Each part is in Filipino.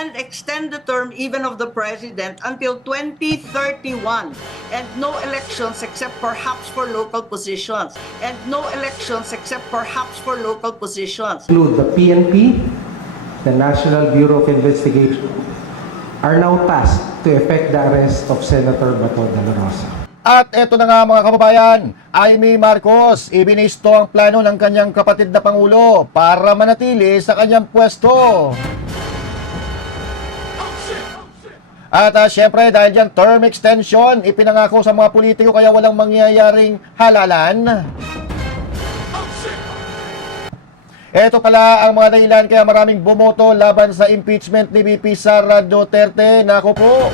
and extend the term even of the president until 2031, and no elections except perhaps for local positions, and no elections except perhaps for local positions. Include the PNP, the National Bureau of Investigation, are now tasked to effect the arrest of Senator Bato de la Rosa. At eto na nga mga kababayan, Amy Marcos, ibinisto ang plano ng kanyang kapatid na Pangulo para manatili sa kanyang pwesto. At syempre dahil dyan term extension, ipinangako sa mga politiko kaya walang mangyayaring halalan. Ito pala ang mga dahilan kaya maraming bumoto laban sa impeachment ni VP Sara Duterte. Nako po.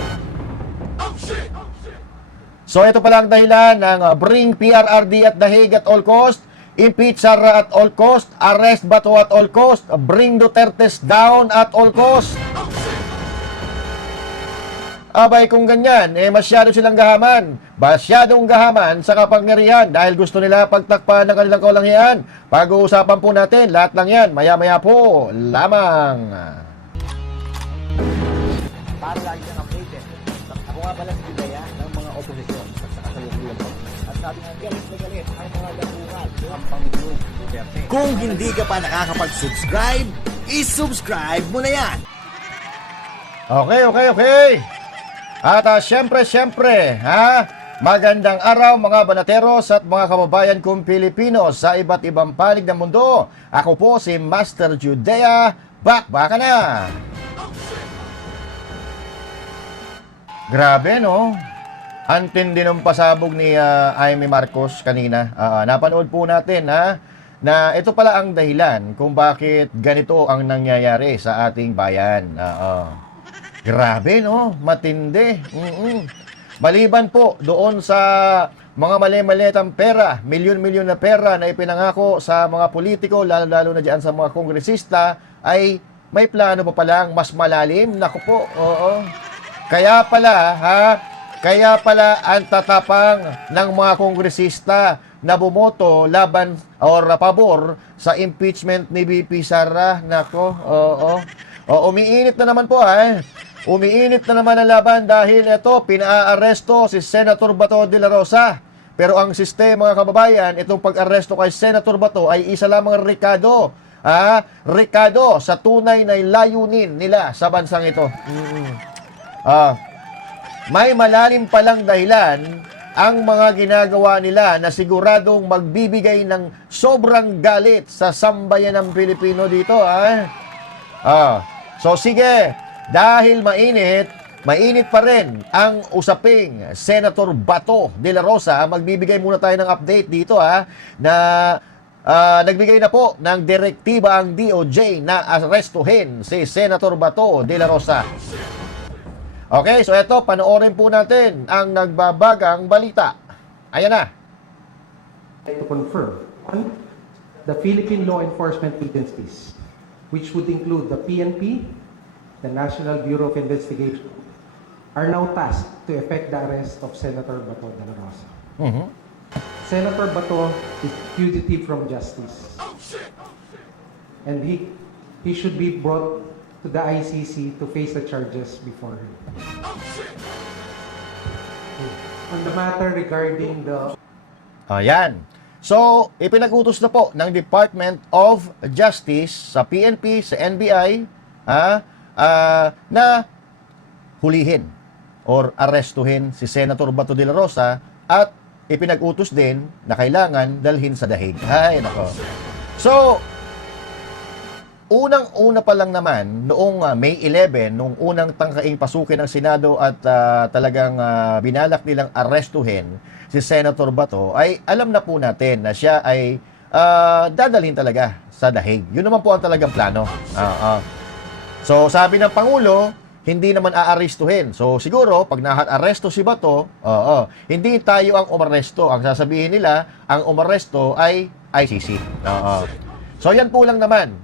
So ito pala ang dahilan ng bring PRRD at The Hague at all cost, impeach Sara at all cost, arrest Bato at all cost, bring Duterte's down at all cost. Abay kung ganyan, masyado silang gahaman. Masyadong gahaman sa kapangyarihan dahil gusto nila pagtakpan ng kanilang kawalangian. Pag-uusapan po natin, lahat lang yan, maya-maya po lamang. Para lagi kang updated. Ako nga pala si Daya ng mga oposisyon sa kasalukuyan ko. At sabi nga, galit na galit ang mga dapungan ng Pangulong Duterte. Kung hindi ka pa nakakapag-subscribe, i-subscribe mo na yan! Okay. At syempre, magandang araw mga banateros at mga kababayan kong Pilipino sa iba't ibang panig ng mundo. Ako po si Master Judea, baka na! Grabe no? Antindi ng pasabog ni Amy Marcos kanina. Napanood po natin na ito pala ang dahilan kung bakit ganito ang nangyayari sa ating bayan. Grabe no? Matindi. Maliban po doon sa mga mali-malitang pera, milyon-milyon na pera na ipinangako sa mga politiko, lalo-lalo na diyan sa mga kongresista, ay may plano pa palang mas malalim. Naku po, oo. Kaya pala ang tatapang ng mga kongresista na bumoto laban or pabor sa impeachment ni VP Sara. Nako, oo. Umiinit na naman po Umiinit na naman ang laban dahil pinaaresto si Senator Bato de la Rosa. Pero ang sistema mga kababayan, itong pag-aresto kay Senator Bato ay isa lamang rekado. Rekado sa tunay na layunin nila sa bansang ito. May malalim palang dahilan ang mga ginagawa nila na siguradong magbibigay ng sobrang galit sa sambayan ng Pilipino dito. So sige, dahil mainit pa rin ang usaping Senator Bato de la Rosa, magbibigay muna tayo ng update dito na nagbigay na po ng direktiba ang DOJ na arestuhin si Senator Bato de la Rosa. Okay, so eto, panoorin po natin ang nagbabagang balita. Ayan na. To confirm, one, the Philippine law enforcement agencies, which would include the PNP, the National Bureau of Investigation, are now tasked to effect the arrest of Senator Bato de la Rosa. Senator Bato is fugitive from justice, and he should be brought to the ICC to face the charges before him. On the matter regarding the Ayan. So, ipinag-utos na po ng Department of Justice sa PNP, sa NBI, na hulihin or arestuhin si Senator Bato de la Rosa at ipinag-utos din na kailangan dalhin sa The Hague. Ay, nako. So, unang-una pa lang naman, noong May 11, noong unang tangkaing pasukin ng Senado at talagang binalak nilang arestuhin si Senator Bato, ay alam na po natin na siya ay dadalhin talaga sa The Hague. Yun naman po ang talagang plano. So, sabi ng Pangulo, hindi naman aarestuhin. So, siguro, pag na-aresto si Bato, hindi tayo ang umaresto. Ang sasabihin nila, ang umaresto ay ICC. So, yan po lang naman.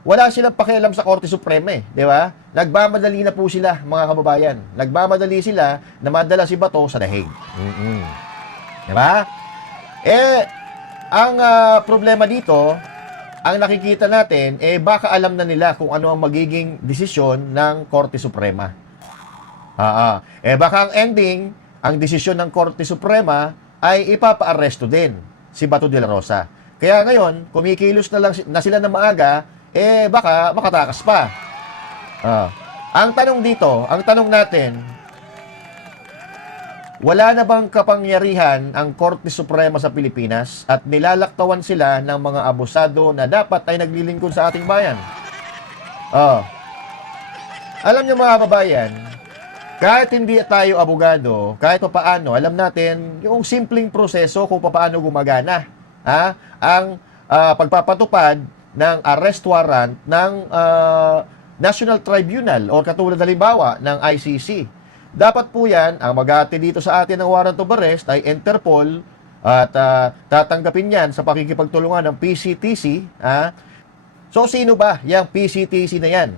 Wala silang pakialam sa Korte Suprema, di ba? Nagmamadali na po sila, mga kababayan. Nagmamadali sila na madala si Bato sa The Hague. Di ba? Ang problema dito, ang nakikita natin, baka alam na nila kung ano ang magiging desisyon ng Korte Suprema. Baka ang ending, ang desisyon ng Korte Suprema ay ipapa-aresto din si Bato de la Rosa. Kaya ngayon, kumikilos na sila ng maaga, baka makatakas pa. Ang tanong natin, wala na bang kapangyarihan ang Korte Suprema sa Pilipinas at nilalaktawan sila ng mga abusado na dapat ay naglilingkod sa ating bayan? Alam niyo mga kababayan, kahit hindi tayo abogado, kahit paano, alam natin yung simpleng proseso kung paano gumagana ang pagpapatupad ng arrest warrant ng National Tribunal o katulad halimbawa ng ICC. Dapat po yan, ang mag-aati dito sa atin ng warrant of arrest ay Interpol at tatanggapin yan sa pakikipagtulungan ng PCTC. So, sino ba yung PCTC na yan?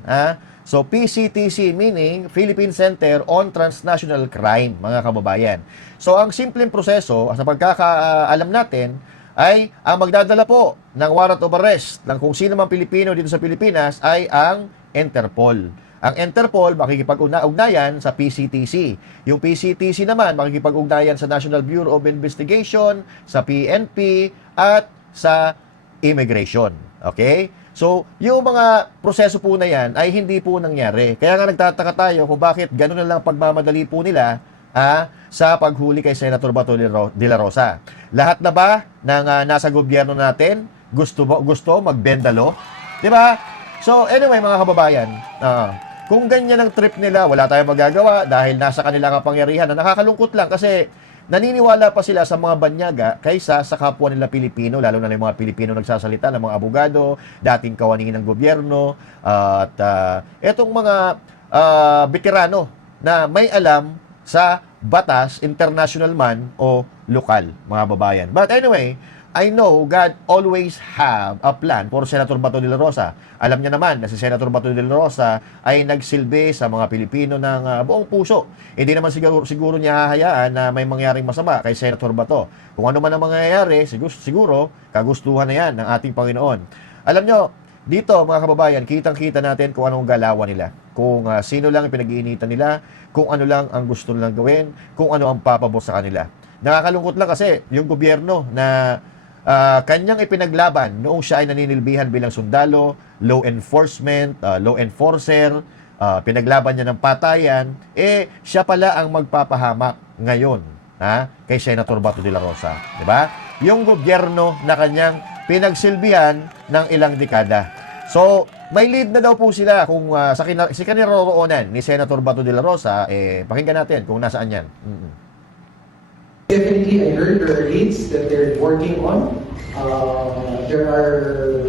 So, PCTC meaning Philippine Center on Transnational Crime, mga kababayan. So, ang simpleng proseso, sa pagkakaalam natin, ay ang magdadala po ng warrant of arrest ng kung sino man Pilipino dito sa Pilipinas ay ang Interpol. Ang Interpol makikipag-ugnayan sa PCTC. Yung PCTC naman makikipag-ugnayan sa National Bureau of Investigation, sa PNP, at sa Immigration. Okay? So, yung mga proseso po na yan ay hindi po nangyari. Kaya nga nagtataka tayo kung bakit gano'n na lang pagmamadali po nila sa paghuli kay Senator Bato de la Rosa. Lahat na ba ng nasa gobyerno natin gusto magbenda law? Diba? So, anyway mga kababayan, kung ganyan ang trip nila, wala tayong magagawa dahil nasa kanila kapangyarihan na nakakalungkot lang kasi naniniwala pa sila sa mga banyaga kaysa sa kapwa nila Pilipino, lalo na yung mga Pilipino nagsasalita ng mga abogado, dating kawani ng gobyerno, at etong mga veterano na may alam sa batas, international man o lokal, mga babayan. But anyway, I know God always have a plan for Senator Bato de la Rosa. Alam niya naman na si Senator Bato de la Rosa ay nagsilbi sa mga Pilipino ng buong puso. Hindi naman siguro niya hahayaan na may mangyaring masama kay Senator Bato. Kung ano man ang mangyayari, siguro kagustuhan na yan ng ating Panginoon. Alam nyo, dito mga kababayan, kitang-kita natin kung anong galawan nila. Kung sino lang ang pinag-iinitan nila, kung ano lang ang gusto nilang gawin, kung ano ang papabot sa kanila. Nakakalungkot lang kasi yung gobyerno na kanyang ipinaglaban noong siya ay naninilbihan bilang sundalo, law enforcement, law enforcer, pinaglaban niya ng patayan, siya pala ang magpapahamak ngayon kay Senator Bato de la Rosa. Diba? Yung gobyerno na kanyang pinagsilbihan ng ilang dekada. So, may lead na daw po sila kung sa kinaroroonan ni Senator Bato de la Rosa, pakinggan natin kung nasaan yan. Definitely, I heard there are leads that they're working on. There are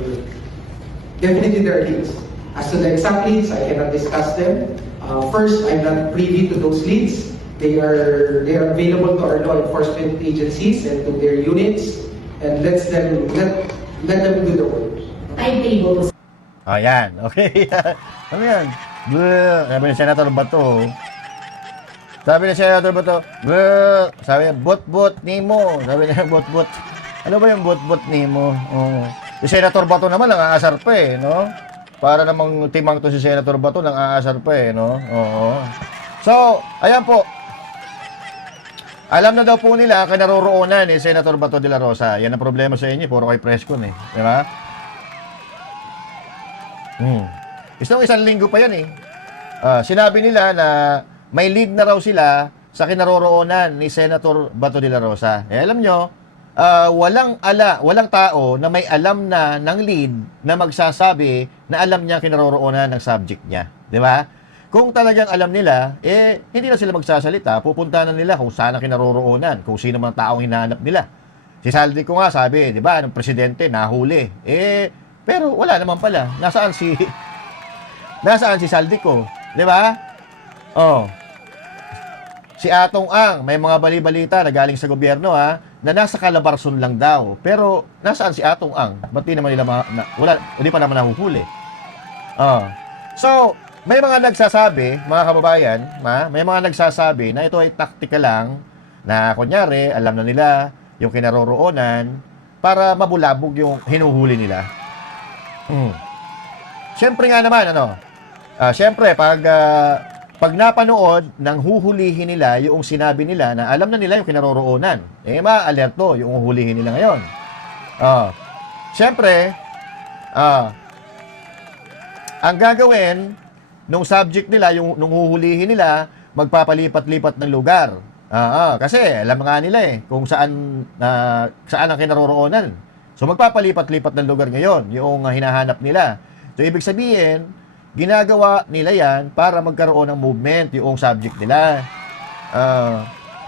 leads. As to the exact leads, I cannot discuss them. First, I'm not privy to those leads. They are available to our law enforcement agencies and to their units, and let them do the work. Timetable. Ayan, okay. Ano yan? Sabi ni Senator Bato. Sabi niya, bot-bot nimo. Sabi niya, bot-bot. Ano ba yung bot-bot nimo? Si Senator Bato naman, ang aasar pa no? Para namang timang to si Senator Bato, nang aasar pa no? Oo. So, ayan po. Alam na daw po nila, kinaroroonan ni Senator Bato de la Rosa. Yan ang problema sa inyo, puro kay Presscon Di ba? Isang linggo pa yan sinabi nila na may lead na raw sila sa kinaroroonan ni Senator Bato de la Rosa. Alam nyo, walang tao na may alam na ng lead na magsasabi na alam niya kinaroroonan ng subject niya. Di ba? Kung talagang alam nila, hindi na sila magsasalita. Pupunta na nila kung saan ang kinaroroonan, kung sino man taong hinahanap nila. Si Saldi ko nga sabi, di ba, ng presidente, nahuli. Pero wala naman pala. Nasaan si Saldi ko? Di ba? Si Atong Ang, may mga bali-balita na galing sa gobyerno na nasa Calabarzon lang daw. Pero nasaan si Atong Ang? Ba't di naman nila hindi pa naman nahuhuli. So, may mga nagsasabi, mga kababayan, may mga nagsasabi na ito ay taktika lang na kunyari, alam na nila yung kinaroroonan para mabulabog yung hinuhuli nila. Siyempre nga naman, siyempre, pag napanood ng huhulihin nila yung sinabi nila na alam na nila yung kinaroroonan, ma-alerto yung huhulihin nila ngayon. Siyempre, ang gagawin nung subject nila, nung huhulihin nila, magpapalipat-lipat ng lugar. Kasi alam nga nila kung saan ang kinaroroonan. So magpapalipat-lipat ng lugar ngayon, yung hinahanap nila. So ibig sabihin, ginagawa nila yan para magkaroon ng movement yung subject nila.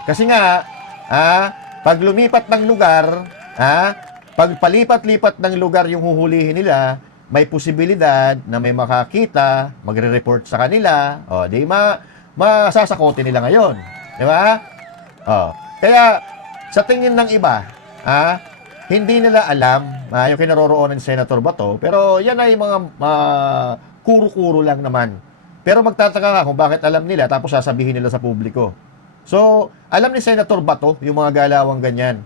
Kasi nga, pag lumipat ng lugar, pag palipat-lipat ng lugar yung huhulihin nila, may posibilidad na may makakita, magre-report sa kanila, di masasakotin nila ngayon. Di ba? Kaya, sa tingin ng iba, hindi nila alam yung kinaroroonan ni Senator Bato, pero yan ay mga kuro-kuro lang naman. Pero magtataka ka kung bakit alam nila tapos sasabihin nila sa publiko. So, alam ni Senator Bato yung mga galawang ganyan.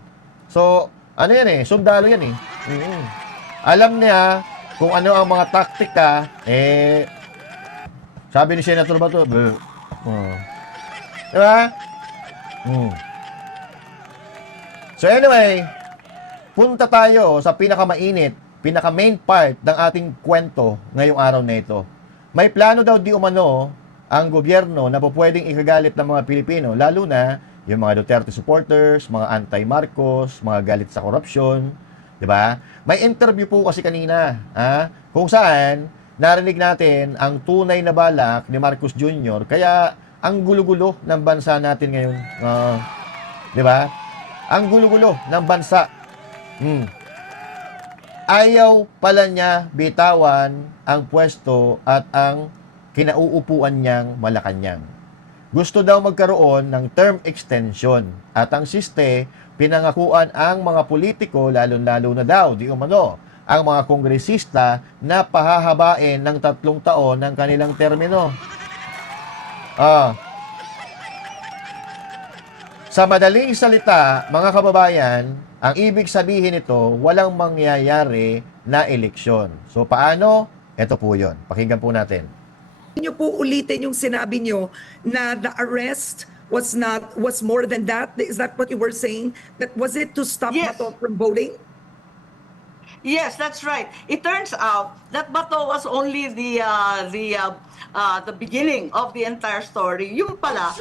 So, ano yan sundalo yan Alam niya kung ano ang mga taktika, sabi ni Senator Bato, diba? So anyway, punta tayo sa pinaka-main part ng ating kwento ngayong araw na ito. May plano daw di umano ang gobyerno na po pwedeng ikagalit ng mga Pilipino, lalo na yung mga Duterte supporters, mga anti-Marcos, mga galit sa korupsyon, di ba? May interview po kasi kanina, kung saan narinig natin ang tunay na balak ni Marcos Jr. Kaya ang gulo-gulo ng bansa natin ngayon, di ba? Ang gulo-gulo ng bansa. Ayaw pala niya bitawan ang pwesto at ang kinauupuan niyang Malacanang. Gusto daw magkaroon ng term extension at ang siste, pinangakuan ang mga politiko, lalo-lalo na daw, di umano, ang mga kongresista na pahahabain ng 3 taon ng kanilang termino. Sa madaling salita, mga kababayan, ang ibig sabihin nito, walang mangyayari na eleksyon. So, paano? Ito po yun. Pakinggan po natin. Niyo po ulitin yung sinabi niyo na the arrest was more than that? Is that what you were saying? That was it to stop Yes. Bato from voting? Yes, that's right. It turns out that Bato was only the beginning of the entire story. Yung pala,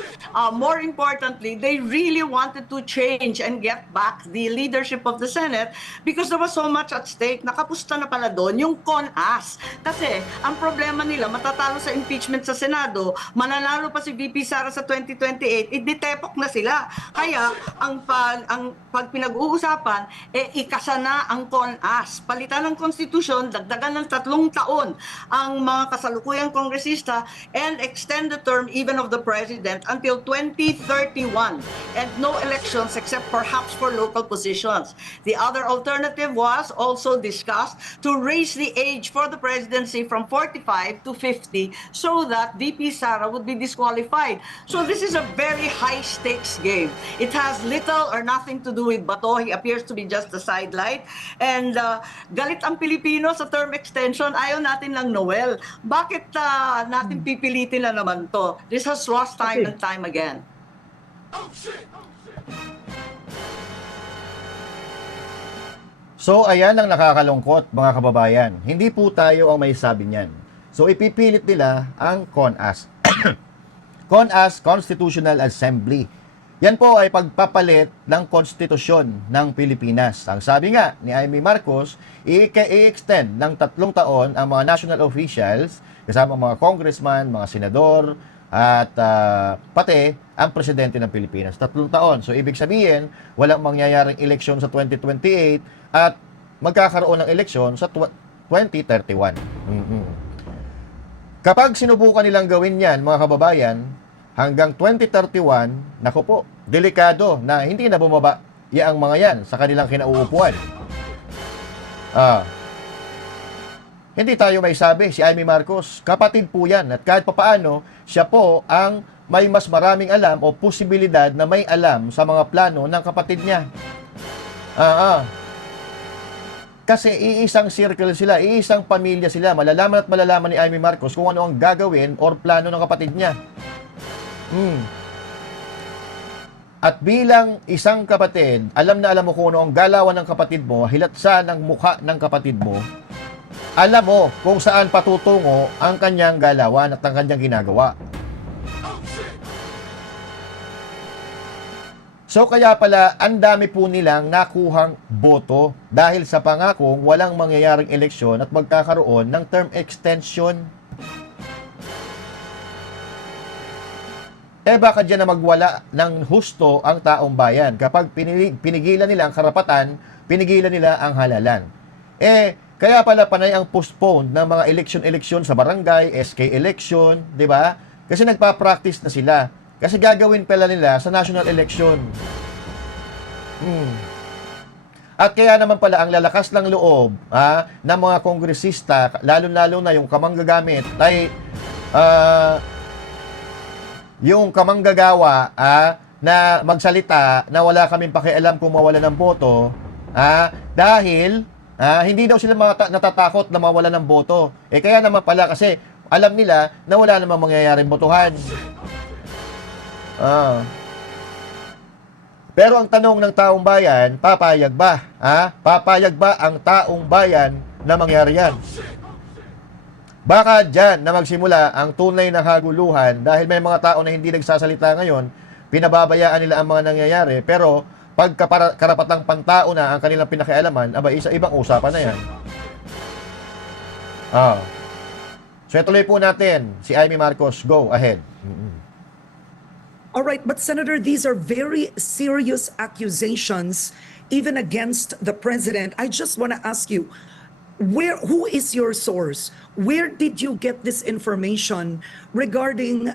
more importantly, they really wanted to change and get back the leadership of the Senate because there was so much at stake. Nakapusta na pala doon yung CONAS. Kasi ang problema nila, matatalo sa impeachment sa Senado, mananalo pa si VP Sara sa 2028, iditepok na sila. Kaya ang pag pinag-uusapan, ikasa na ang CONAS. Palitan ng konstitusyon, dagdagan ng 3 taon ang mga kasalukuyang kongresista and extend the term even of the president until 2031 and no elections except perhaps for local positions. The other alternative was also discussed to raise the age for the presidency from 45 to 50 so that VP Sara would be disqualified. So this is a very high stakes game. It has little or nothing to do with Bato. He appears to be just a sidelight. And galit ang Pilipino sa term extension. Ayaw natin lang Noel. Bakit natin pipilitin na naman to? This has lost time and time again. So, ayan ang nakakalungkot, mga kababayan. Hindi po tayo ang may sabi niyan. So, ipipilit nila ang CONAS. CONAS, Constitutional Assembly. Yan po ay pagpapalit ng konstitusyon ng Pilipinas. Ang sabi nga ni Amy Marcos, i-extend ng 3 taon ang mga national officials, kasama mga congressman, mga senador, at pati ang presidente ng Pilipinas. 3 taon. So, ibig sabihin, walang mangyayaring eleksyon sa 2028 at magkakaroon ng eleksyon sa 2031. Kapag sinubukan nilang gawin yan, mga kababayan, hanggang 2031, naku po, delikado na hindi na bumaba ang mga yan sa kanilang kinauupuan. Hindi tayo may sabi, si Amy Marcos, kapatid po yan. At kahit papaano, siya po ang may mas maraming alam o posibilidad na may alam sa mga plano ng kapatid niya. Kasi iisang circle sila, iisang pamilya sila. Malalaman at malalaman ni Amy Marcos kung ano ang gagawin or plano ng kapatid niya. At bilang isang kapatid, alam na alam mo kung ano ang galawan ng kapatid mo, hilatsa ng mukha ng kapatid mo, alam mo kung saan patutungo ang kanyang galawan at ang kanyang ginagawa. So kaya pala, ang dami po nilang nakuhang boto dahil sa pangakong walang mangyayaring eleksyon at magkakaroon ng term extension. Baka dyan na magwala ng husto ang taong bayan. Kapag pinigilan nila ang karapatan, pinigilan nila ang halalan. Kaya pala panay ang postpone ng mga eleksyon sa barangay, SK election, di ba? Kasi nagpa-practice na sila. Kasi gagawin pala nila sa national election. At kaya naman pala ang lalakas ng loob ng mga kongresista, lalo-lalo na yung kamanggagamit, ay yung kamanggagawa na magsalita na wala kaming pakialam kung mawala ng boto dahil hindi daw sila natatakot na mawala ng boto. Kaya naman pala kasi alam nila na wala namang mangyayaring botohan. Pero ang tanong ng taong bayan, papayag ba? Papayag ba ang taong bayan na mangyari yan? Baka dyan na magsimula ang tunay na haguluhan dahil may mga tao na hindi nagsasalita ngayon, pinababayaan nila ang mga nangyayari, pero pag karapatang pantao na ang kanilang pinakialaman, ibang usapan na yan. So ituloy po natin si Amy Marcos. Go ahead. All right, but Senator, these are very serious accusations, even against the president. I just want to ask you, who is your source? Where did you get this information regarding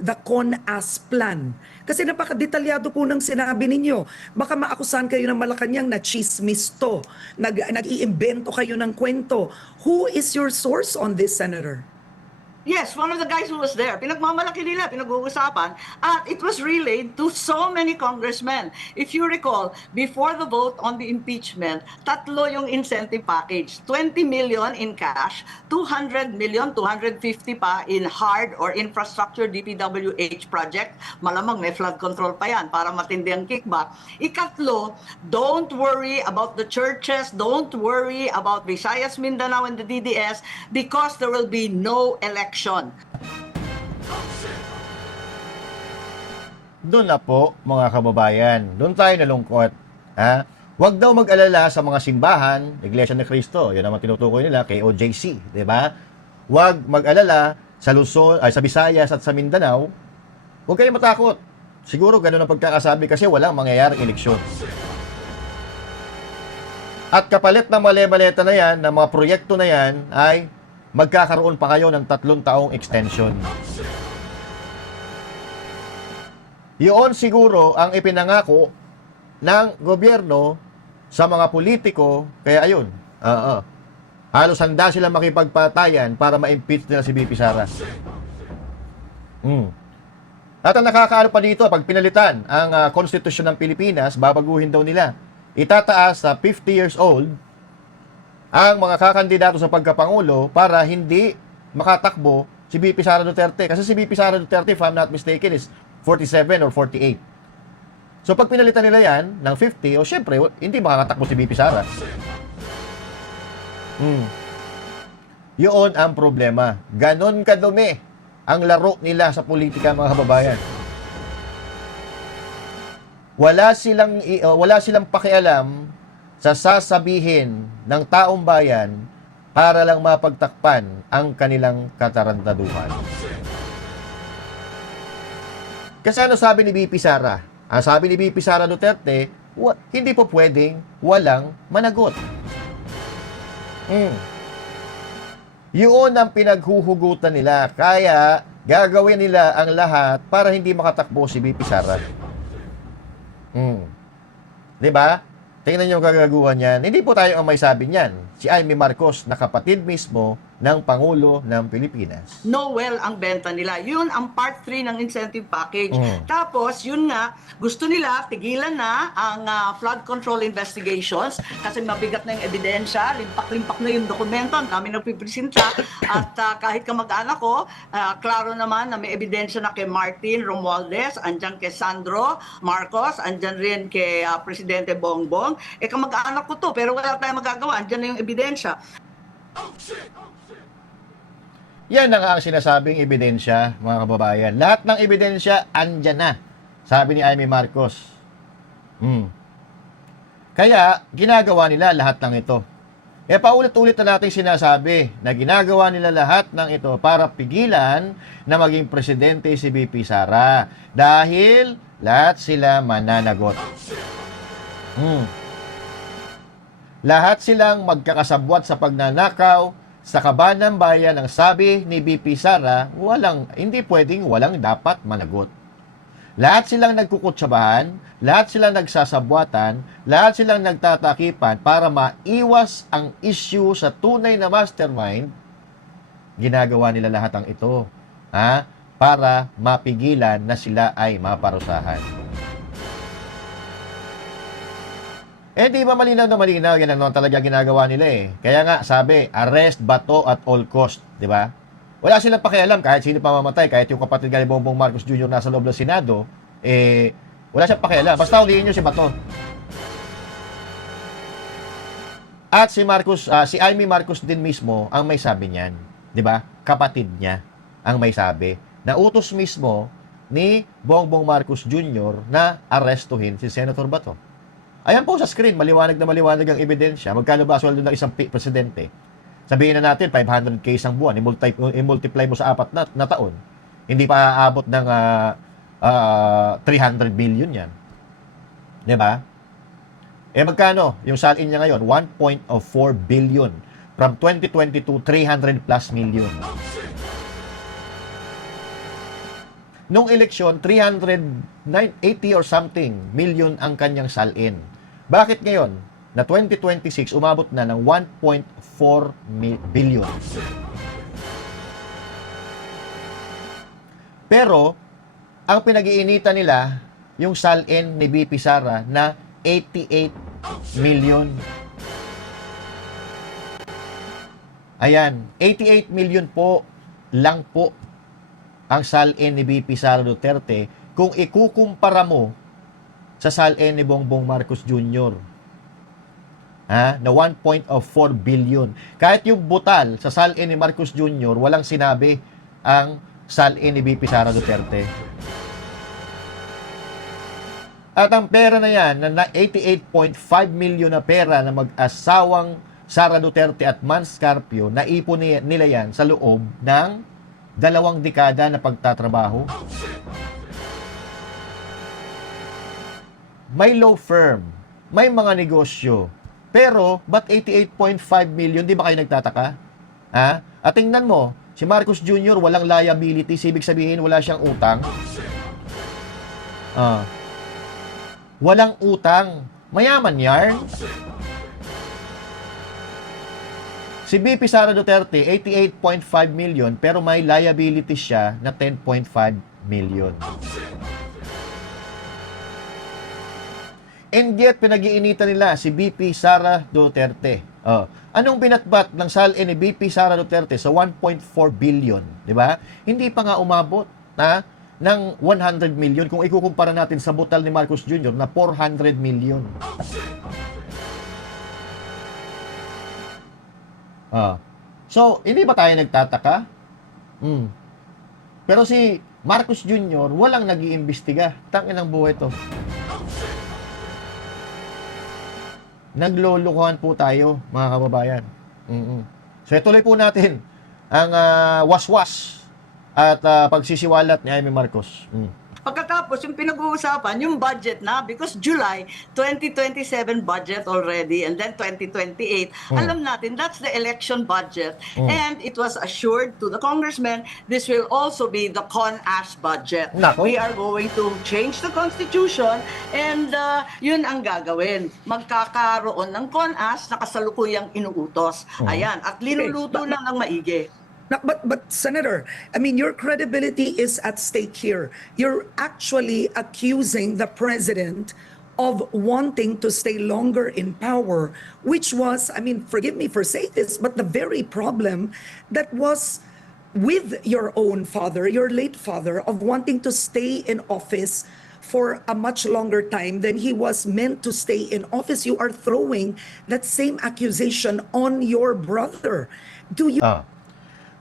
the CONAS plan? Kasi napakadetalyado po ng sinabi ninyo. Baka maakusahan kayo ng Malacanang na chismis to, nag-iimbento kayo ng kwento. Who is your source on this, Senator? Yes, one of the guys who was there, pinagmamalaki nila, pinag-uusapan, at it was relayed to so many congressmen. If you recall, before the vote on the impeachment, 3 yung incentive package. 20 million in cash, 200 million, 250 pa in hard or infrastructure DPWH project. Malamang may flood control pa yan para matindi ang kickback. Ikatlo, don't worry about the churches, don't worry about Visayas, Mindanao, and the DDS because there will be no election. Doon na po, mga kababayan. Doon tayo nalungkot. Huwag daw mag-alala sa mga simbahan, Iglesia ni Cristo. Yun naman tinutukoy nila, KOJC, di ba? Huwag mag-alala sa Luzon, sa Visayas at sa Mindanao. Huwag kayong matakot. Siguro ganun ang pagkakasabi kasi walang mangyayaring eleksyon. At kapalit na mali-maleta na yan, ng mga proyekto na yan, ay magkakaroon pa kayo ng 3 taong extension. Yun siguro ang ipinangako ng gobyerno sa mga politiko, kaya ayun, halos handa sila makipagpatayan para ma-impeach nila si BP Sara. At ang nakakaano pa dito, pag pinalitan ang konstitusyon ng Pilipinas, babaguhin daw nila. Itataas sa 50 years old ang mga kakandidato sa pagkapangulo para hindi makatakbo si BP Sara Duterte. Kasi si BP Sara Duterte, if I'm not mistaken, is 47 or 48. So pag pinalitan nila yan ng 50, syempre, hindi makakatakbo si BP Sara. Yun ang problema. Ganon kadumi ang laro nila sa politika, mga kababayan. Wala silang pakialam sa sasabihin ng taong bayan para lang mapagtakpan ang kanilang katarantaduhan. Kasi ano sabi ni BP Sara? Ang sabi ni BP Sara Duterte, hindi po pwedeng walang managot. Yun ang pinaghuhugutan nila. Kaya gagawin nila ang lahat para hindi makatakbo si BP Sara. Diba? Tingnan nyo ang kagaguhan yan. Hindi po tayo ang may sabi niyan. Si Amy Marcos na kapatid mismo ng Pangulo ng Pilipinas. Noel ang benta nila. Yun ang part 3 ng incentive package. Mm. Tapos, yun nga, gusto nila tigilan na ang flood control investigations kasi mabigat na yung ebidensya, limpak-limpak na yung dokumento, ang dami nagpipresenta. At kahit kamag-anak ko, klaro naman na may ebidensya na kay Martin Romualdez, andyan kay Sandro Marcos, andyan rin kay Presidente Bongbong. Kamag-anak ko to, pero wala tayong magagawa. Andyan na yung ebidensya. Yan na nga ang sinasabing ebidensya, mga kababayan. Lahat ng ebidensya, andyan na. Sabi ni Amy Marcos. Kaya, ginagawa nila lahat ng ito. Paulit-ulit na natin sinasabi na ginagawa nila lahat ng ito para pigilan na maging presidente si VP Sara. Dahil lahat sila mananagot. Lahat silang magkakasabwat sa pagnanakaw sa kaban ng bayan. Ang sabi ni VP Sara, hindi pwedeng walang dapat managot. Lahat silang nagkukutsabahan, lahat silang nagsasabwatan, lahat silang nagtatakipan para maiwas ang issue sa tunay na mastermind. Ginagawa nila lahat ang ito, para mapigilan na sila ay maparusahan. Di ba malinaw na malinaw, yan ang talaga ginagawa nila eh. Kaya nga, sabi, arrest, bato at all cost, di ba? Wala silang pakialam kahit sino pa mamatay, kahit yung kapatid ni Bongbong Marcos Jr. nasa loob ng Senado, wala siyang pakialam. Basta huliin nyo si Bato. At si Amy Marcos din mismo ang may sabi niyan, di ba? Kapatid niya ang may sabi. Na utos mismo ni Bongbong Marcos Jr. na arestuhin si Senator Bato. Ayan po sa screen, maliwanag na maliwanag ang ebidensya. Magkano ba sweldo ng isang presidente? Sabihin na natin, 500k isang buwan, i-multiply mo sa 4 na taon. Hindi pa aabot ng 300 billion yan. Diba? Magkano? Yung salin niya ngayon, 1.4 billion. From 2022, 300 plus million. Nung eleksyon, 380 or something million ang kanyang salin. Bakit ngayon, na 2026, umabot na ng 1.4 billion? Pero, ang pinag-iinitan nila, yung salin ni VP Sara na 88 million. Ayan, 88 million po lang po ang salin ni VP Sara Duterte kung ikukumpara mo sa salin ni Bongbong Marcos Jr. Na 1.4 billion. Kahit yung butal sa salin ni Marcos Jr., walang sinabi ang salin ni VP Sara Duterte. At ang pera na yan, na 88.5 million na pera na mag-asawang Sara Duterte at Mans Carpio, naipon nila yan sa loob ng 2 dekada na pagtatrabaho. May law firm, may mga negosyo, pero ba't 88.5 million? Di ba kayo nagtataka? At tingnan mo, si Marcos Jr. walang liability, ibig sabihin wala siyang utang. Walang utang. Mayaman yarn. Si VP Sara Duterte, 88.5 million, pero may liability siya na 10.5 million. And yet, pinag-iinitan nila si VP Sara Duterte. Anong binatbat ng salin ni VP Sara Duterte sa 1.4 billion? Di ba? Hindi pa nga umabot ng 100 million kung ikukumpara natin sa butal ni Marcos Jr. na 400 million. So, hindi ba tayo nagtataka? Pero si Marcos Jr. walang nag-iimbestiga. Tangin ang buhay to. Naglulukuhan po tayo, mga kababayan. So, ituloy po natin ang waswas at pagsisiwalat ni Amy Marcos. Pagkatapos, Tapos yung pinag-uusapan, yung budget na, because July 2027 budget already, and then 2028, alam natin, that's the election budget. And it was assured to the congressman, this will also be the CONAS budget. Nako. We are going to change the constitution, and yun ang gagawin. Magkakaroon ng CONAS na kasalukuyang inuutos. Ayan, at linuluto lang ng maigi. But Senator, I mean, your credibility is at stake here. You're actually accusing the president of wanting to stay longer in power, which was, I mean, forgive me for saying this, but the very problem that was with your own father, your late father, of wanting to stay in office for a much longer time than he was meant to stay in office. You are throwing that same accusation on your brother. Do you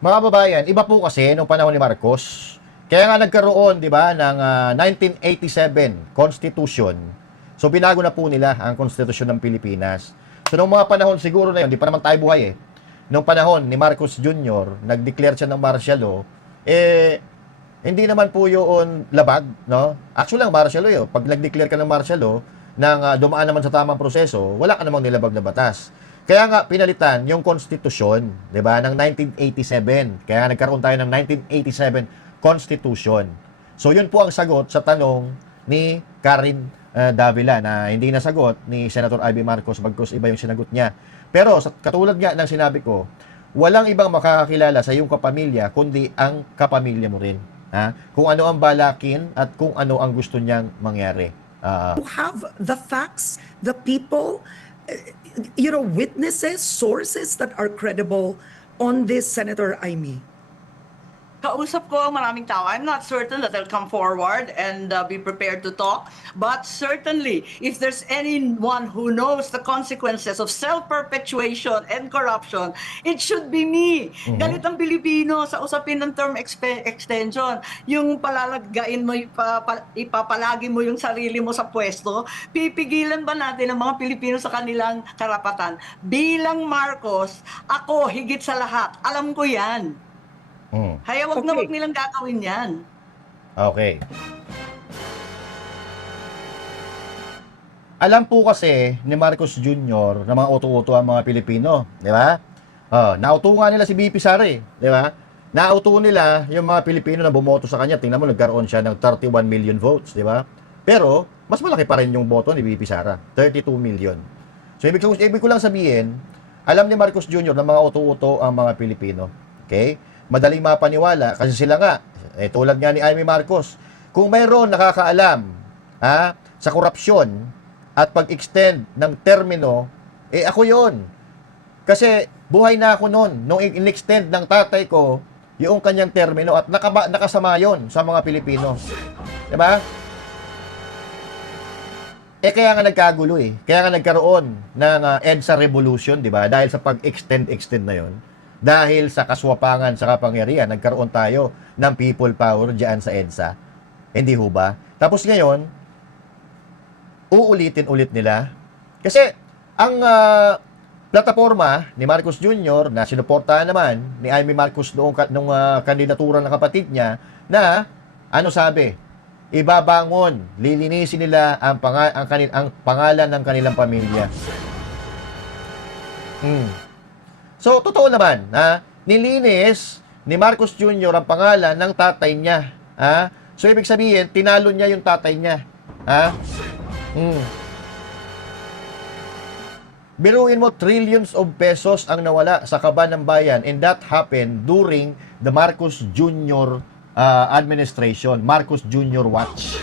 Mga kababayan, iba po kasi nung panahon ni Marcos. Kaya nga nagkaroon, di ba, ng 1987 Constitution. So binago na po nila ang Constitution ng Pilipinas. So nung mga panahon siguro na yun, di pa naman tayo buhay eh. Nung panahon ni Marcos Jr., nag-declare siya ng martial law, hindi naman po yun labag, no? Actually lang, martial law yun. Pag nag-declare ka ng martial law, nang dumaan naman sa tamang proseso, wala ka namang nilabag na batas. Kaya nga pinalitan yung Constitution, 'di ba, ng 1987. Kaya nagkaroon tayo ng 1987 Constitution. So yun po ang sagot sa tanong ni Karen Davila na hindi nasagot ni Senator Ivy Marcos bagkus iba yung sinagot niya. Pero katulad nga ng sinabi ko, walang ibang makakakilala sa iyong kapamilya kundi ang kapamilya mo rin. Ha? Kung ano ang balakin at kung ano ang gusto niyang mangyari. have the facts, the people, witnesses, sources that are credible on this, Senator Amy? Kausap ko ang maraming tao. I'm not certain that they'll come forward and be prepared to talk. But certainly, if there's anyone who knows the consequences of self-perpetuation and corruption, it should be me. Galit ang Pilipino sa usapin ng term extension. Yung palalagain mo, ipapalagi mo yung sarili mo sa pwesto, pipigilan ba natin ang mga Pilipino sa kanilang karapatan? Bilang Marcos, ako higit sa lahat. Alam ko yan. Kaya wag na Okay. wag nilang gagawin yan. Okay. Alam po kasi ni Marcos Jr. na mga uto-uto ang mga Pilipino, di ba? Nauto nga nila si BP Sara, di ba? Nauto nila yung mga Pilipino na bumoto sa kanya. Tingnan mo, nagkaroon siya ng 31 million votes, di ba? Pero, mas malaki pa rin yung boto ni BP Sara, 32 million. So, ibig ko lang sabihin, alam ni Marcos Jr. na mga uto-uto ang mga Pilipino. Okay? Madaling mapaniwala kasi sila nga, tulad nga ni Amy Marcos, kung mayroon nakakaalam sa korupsyon at pag-extend ng termino, ako yon. Kasi buhay na ako noon, nung in-extend ng tatay ko yung kanyang termino at nakasama yon sa mga Pilipino. Diba? Kaya nga nagkagulo Kaya nga nagkaroon ng EDSA Revolution, diba? Dahil sa pag-extend na yon. Dahil sa kaswapangan sa kapangyarihan, nagkaroon tayo ng people power diyan sa EDSA. Hindi ho ba? Tapos ngayon, uulitin ulit nila. Kasi, ang plataforma ni Marcos Jr. na sinuportahan naman ni Amy Marcos nung kandidatura ng kapatid niya na, ano sabi? Ibabangon, lilinisin nila ang pangalan ng kanilang pamilya. So, totoo naman, nilinis ni Marcos Jr. ang pangalan ng tatay niya. So, ibig sabihin, tinalo niya yung tatay niya. Biruin mo, trillions of pesos ang nawala sa kaban ng bayan, and that happened during the Marcos Jr. Administration, Marcos Jr. Watch.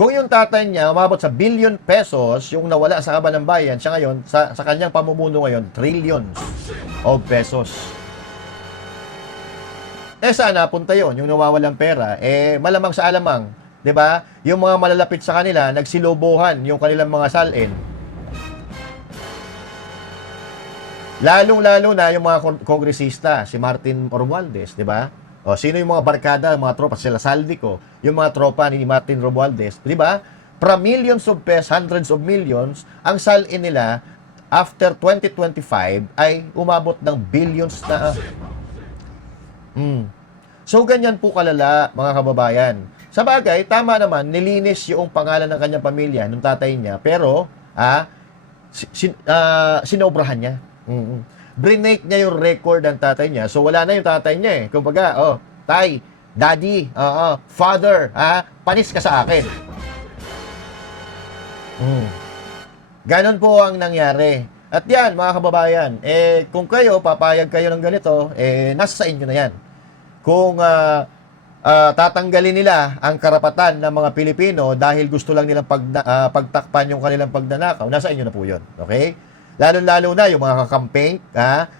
Kung yung tatay niya umabot sa billion pesos yung nawala sa kaban ng bayan, siya ngayon, sa kanyang pamumuno ngayon, trillions of pesos. Saan napunta yon? Yung nawawalang pera, malamang sa alamang, 'di ba? Yung mga malalapit sa kanila, nagsilobohan yung kanilang mga salin. Lalong-lalo na yung mga kongresista, si Martin Romualdez, 'di ba? O, sino yung mga barkada, mga tropa? Sila Saldico, yung mga tropa ni Martin Romualdez, di ba? From millions of pesos, hundreds of millions, ang salin nila after 2025 ay umabot ng billions na. So, ganyan po kalala, mga kababayan. Sa bagay, tama naman, nilinis yung pangalan ng kanyang pamilya, ng tatay niya, pero, sinobrahan niya. Brinake niya yung record ng tatay niya, so wala na yung tatay niya eh. Kumbaga, tay, daddy, father, panis ka sa akin. Ganon po ang nangyari. At yan, mga kababayan, kung kayo, papayag kayo ng ganito, nasa sa inyo na yan. Kung tatanggalin nila ang karapatan ng mga Pilipino dahil gusto lang nilang pagtakpan yung kanilang pagnanakaw, nasa inyo na po yun. Okay? Lalo-lalo na yung mga kakamping,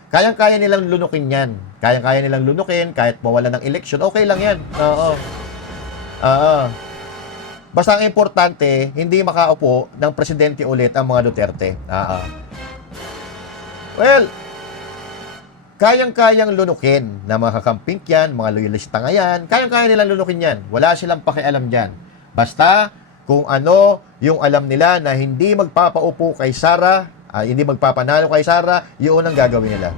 kayang-kaya nilang lunukin yan. Kayang-kaya nilang lunukin, kahit mawala ng eleksyon, okay lang yan. Oo. Basta ang importante, hindi makaupo ng presidente ulit ang mga Duterte. Well, kayang-kayang lunukin na mga kakamping yan, mga loyalista nga yan, kayang-kaya nilang lunukin yan. Wala silang pakialam dyan. Basta, kung ano yung alam nila na hindi magpapaupo kay Sara, hindi magpapanalo kay Sara, yun ang gagawin nila.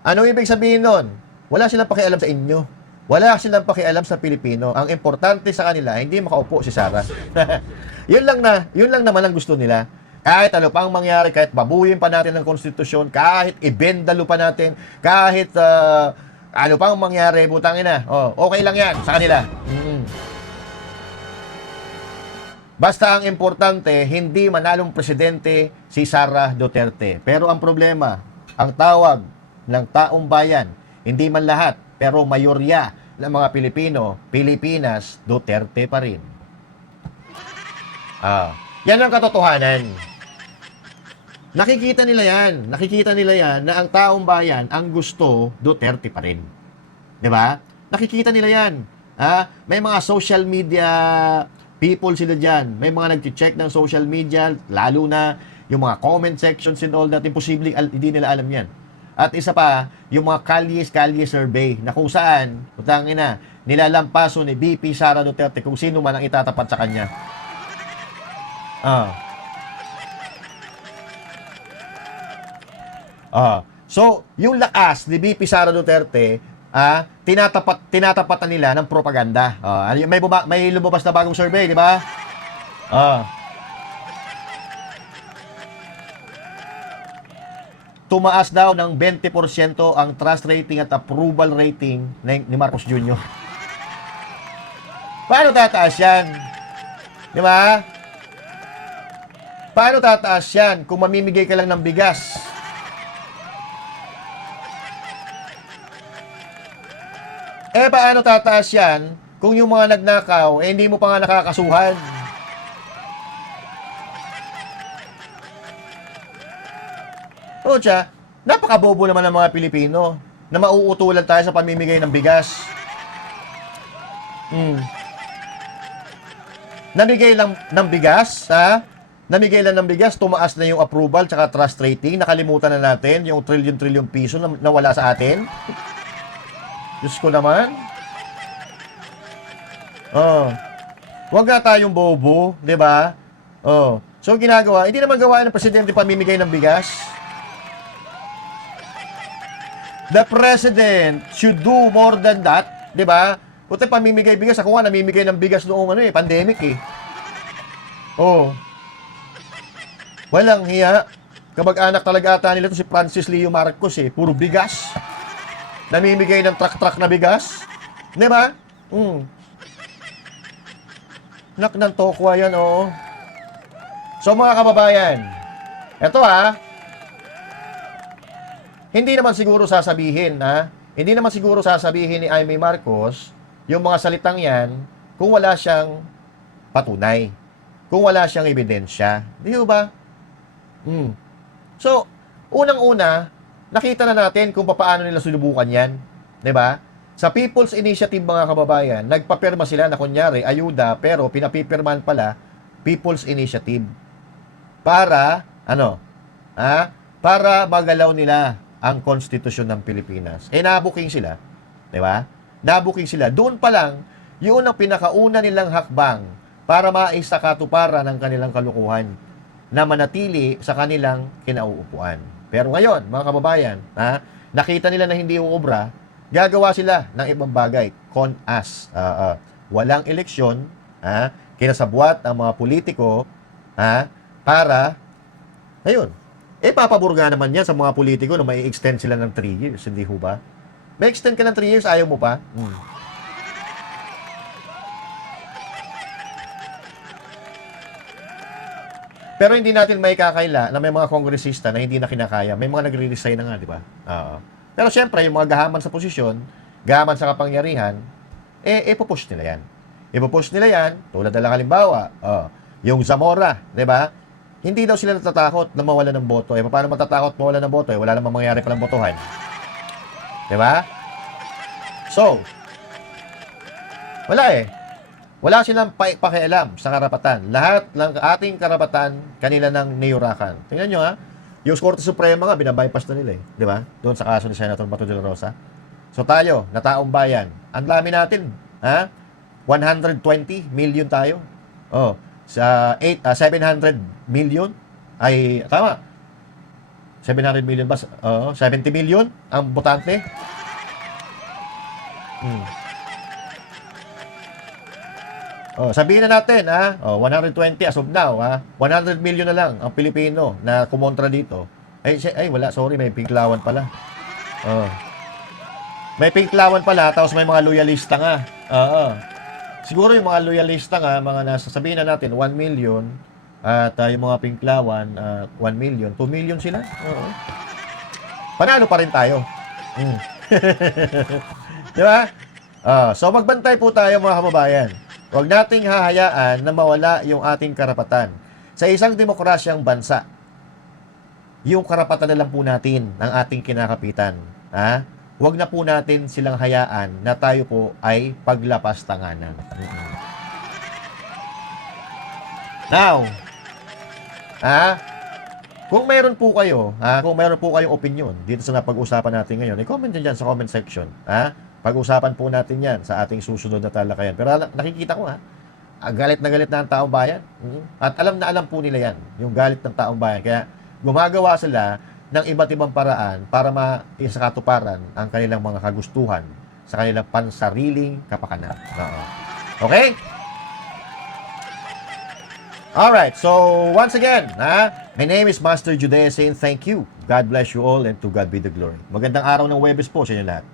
Anong ibig sabihin nun? Wala silang pakialam sa inyo. Wala silang pakialam sa Pilipino. Ang importante sa kanila, hindi makaupo si Sara. yun lang naman ang gusto nila. Kahit ano pang mangyari, kahit babuyin pa natin ang konstitusyon, kahit ibendalo pa natin, kahit ano pang mangyari, putangin na. Okay lang yan sa kanila. Basta ang importante, hindi manalong presidente si Sara Duterte. Pero ang problema, ang tawag ng taong bayan, hindi man lahat, pero mayorya ng mga Pilipino, Pilipinas, Duterte pa rin. Yan ang katotohanan. Nakikita nila yan na ang taong bayan ang gusto Duterte pa rin. 'Di ba? Nakikita nila yan. May mga social media people sila diyan. May mga nagche-check ng social media, lalo na yung mga comment sections and all that, imposible hindi nila alam yan. At isa pa, yung mga kalye survey na kung saan, putangin na, nilalampaso ni BP Sara Duterte kung sino man ang itatapat sa kanya. So, yung lakas ni BP Sara Duterte, tinatapatan nila ng propaganda. May lumabas na bagong survey, di ba? Tumaas daw ng 20% ang trust rating at approval rating ni Marcos Jr. Paano tataas yan? Di ba? Paano tataas yan kung mamimigay ka lang ng bigas? Paano tataas yan kung yung mga nagnakaw, hindi mo pa nga nakakasuhan? Siya, napakabobo naman ng mga Pilipino na mauutulan tayo sa pamimigay ng bigas. Namigay lang ng bigas, Namigay lang ng bigas, tumaas na yung approval tsaka trust rating. Nakalimutan na natin yung trillion piso na nawala sa atin. Diyos ko naman. Huwag nga tayong bobo, di ba? So, ginagawa, hindi naman gawa ng presidente pamimigay ng bigas. The president should do more than that, di ba? Puti pamimigay bigas. Ako nga, namimigay ng bigas noong pandemic eh. Walang hiya. Kamag-anak talaga ata nila to si Francis Leo Marcos eh. Puro bigas. Namimigay ng truck na bigas. Di ba? Nak ng tokwa yan, So mga kababayan, eto hindi naman siguro sasabihin, hindi naman siguro sasabihin ni Amy Marcos yung mga salitang yan kung wala siyang patunay. Kung wala siyang ebidensya. Di ba? So, unang-una, nakita na natin kung paano nila sinubukan yan. Di ba? Sa People's Initiative, mga kababayan, nagpapirma sila na kunyari, ayuda, pero pinapipirmahan pala People's Initiative. Para, para magalaw nila ang konstitusyon ng Pilipinas. Nabuking sila. Di ba? Nabuking sila. Doon pa lang, yun ang pinakauna nilang hakbang para maisakatuparan ng kanilang kalukuhan na manatili sa kanilang kinauupuan. Pero ngayon, mga kababayan, nakita nila na hindi uubra, gagawa sila ng ibang bagay. Con us. Walang eleksyon, kinasabwat ang mga politiko, para, ayun, papaburga naman yan sa mga politiko na may extend sila ng 3 years, hindi ho ba? May extend ka ng 3 years, ayaw mo pa? Pero hindi natin may kakaila na may mga kongresista na hindi na kinakaya. May mga nagre-resign na nga, di ba? Oo. Pero syempre, yung mga gahaman sa posisyon, gahaman sa kapangyarihan, ipupush nila yan. Ipupush nila yan, tulad na lang halimbawa, yung Zamora, di ba? Hindi daw sila natatakot na mawala ng boto. Paano matatakot mawala ng boto? Wala namang mangyayari palang botohan. Di ba? So, wala Wala silang pakialam sa karapatan. Lahat ng ating karapatan, kanila nang niyurakan. Tingnan nyo yung Korte Suprema nga, binabypass na nila di ba? Doon sa kaso ni Senator Bato de la Rosa. So tayo, na taong bayan, ang dami natin, 120 million tayo. Sa 700 million, ay, tama, 700 million ba? 70 million ang botante. Sabihin na natin, 120 as of now, 100 million na lang ang Pilipino na kumontra dito. Wala, sorry, may pinklawan pala. May pinklawan pala, tapos may mga loyalista nga. Siguro yung mga loyalista nga, mga nasa, sabihin na natin, 1 million, at yung mga pinklawan, 1 million, 2 million sila. Panalo pa rin tayo. Di ba? So magbantay po tayo mga kababayan. Huwag nating hahayaan na mawala yung ating karapatan. Sa isang demokrasyang bansa, yung karapatan na lang po natin ang ating kinakapitan. Huwag na po natin silang hayaan na tayo po ay paglapastanganan. Now, kung mayroon po kayo, kung mayroon po kayong opinion dito sa napag-usapan natin ngayon, i-comment nyo dyan sa comment section. Pag-usapan po natin yan sa ating susunod na talakayan. Pero nakikita ko galit na galit na ang taong bayan. At alam na alam po nila yan, yung galit ng taong bayan. Kaya gumagawa sila ng iba't ibang paraan para maisakatuparan ang kanilang mga kagustuhan sa kanilang pansariling kapakanan. Okay? Alright, so once again, my name is Master Judea saying thank you. God bless you all and to God be the glory. Magandang araw ng Huwebes po sa inyo lahat.